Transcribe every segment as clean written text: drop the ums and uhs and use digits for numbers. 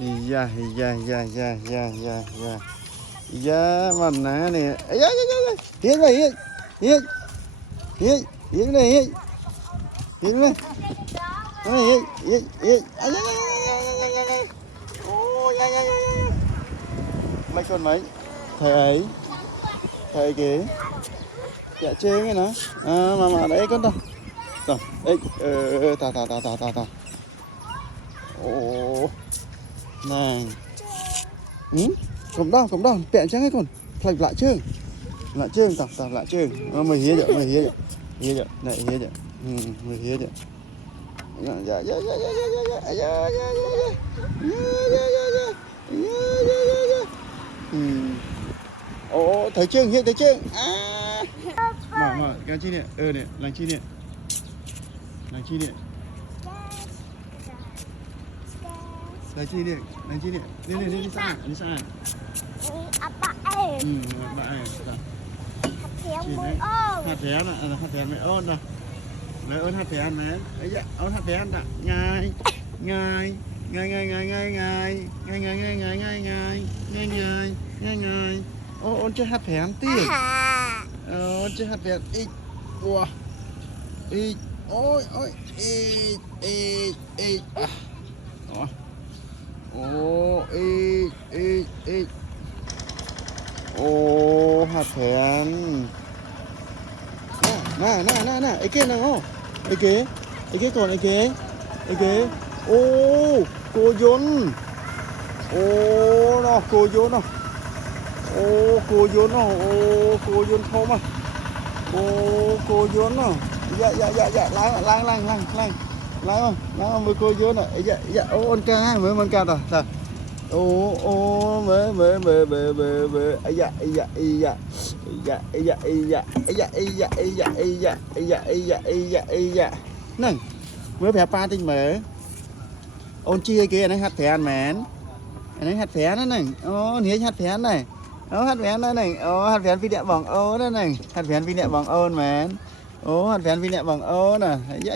Iya, iya, iya, iya, iya, iya, iya. Iya, mana nih? Iya, iya, iya, iya. Hiên này, hiên, hiên, hiên, hiên này, hiên, hiên này, hiên, hiên, hiên. Ai da, da, da, da, da, da. Ôi, da, da, da, da. Mấy con mấy? Thầy ấy kìa. Dạ chơi cái nó. À, mà đấy con đâu? Rồi, ê, ta. Ồ, này. Ừ? Không đâu, bẹn trắng ấy con. Phạch lạ chương, tập lạ chương. Mày hía vậy, này hía vậy. Ừ, mày hía vậy. Dạ, dạ, dạ, dạ, dạ, dạ, dạ, dạ, dạ, dạ. Ừ. Ồ, thấy chương, hiện thấy chương. À. Mở, cái chi nè, nè, làng chi nè. Làng chi nè. Làng chi nè, đi xa. Apa eh? Bạn này, Hạt mới ôm. hạt thén mày ôn đâu. Lấy ôn hạt thén mày. Ấy dạ, ôn hạt thén đã. Ngay. Ôn chơi hạt thén tiếp. Ôn chơi hạt thén ít. Wow. Ít. Ôi. Ít. Đó. Ô, ít. Ô, hạt thén. Nè, ấy kia nào. Ấy kia còn ấy kia. Ô, cô Dôn. Ô, nó, cô Dôn nó. Ô, cô Dôn nó. Ô, cô Dôn không à. Ô, cô Dôn nó. Dạ, lái với cô Dôn này. Dạ, ô, con ca, mới con ca rồi. Ô, mới. Dạ. Nè, mới bẻ pa tinh mở. Ôn chia kia này hạt phèn mến. Này hạt phèn đó này. Ô, nhớ hạt phèn này. Ô, hạt phèn đây này. Ô, hạt phèn phi đẹ bằng ô đây này. Hạt phèn phi đẹ bằng ôn mến. Ô, hạt phèn phi đẹ bằng ô nè. Dạ.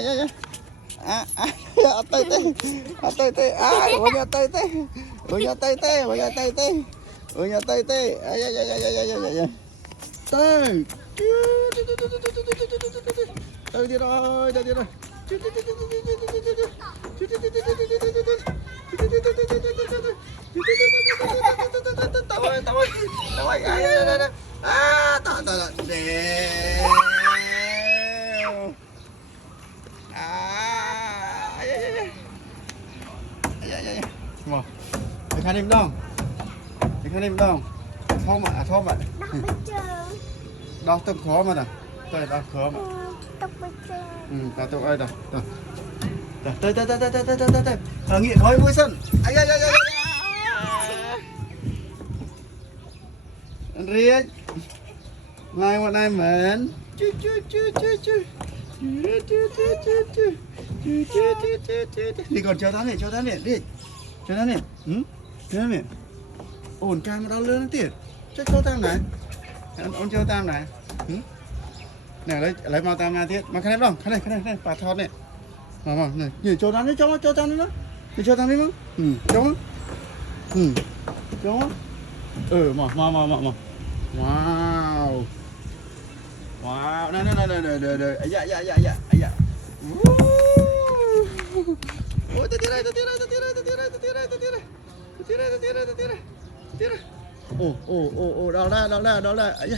Tay. Ôi nhà tay. Dạ. Tay. Tay đi rồi. Tao ơi. À, tao. Đè. Mà cái khăn im đâu? Thom ạ. Đau tóc khó mà nè. Tôi đau khó mà. Tao tóc ai đâu. Tới. Nghị khói vui sân. Riết. Lai một ai mến. Chú. Đi còn cho tao nè, đi. Cho tao nè. Ổn càng mà đau lươn tiền. Chắc cho tao này. Ôn cho tao này. Nè lấy mau tao ra thiết. Mà khăn em không? Khăn này, bà thọt này. Mà này, nhìn cho tao nữa, cho tao nữa. Đi cho tao đi không? Cho. Mà. Wow. Này. Dạ. Ôi, tao tira. Ồ, đau ra. Dạ.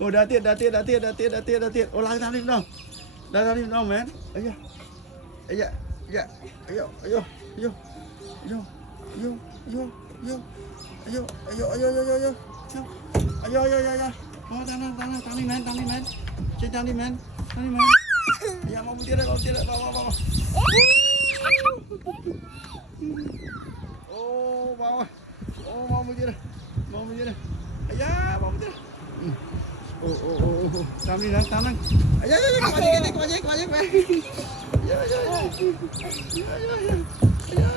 Ồ, đá tiệt. Ồ, lại ra đi đâu mến. Dạ. Vô. Tăng đi mến. Chơi tăng đi mến. Dạ, mau tiệt đây, vào. Ô, mau tiệt đây. Dạ, mau tiệt. Ô, tăng đi. Dạ, qua dây. Dạ.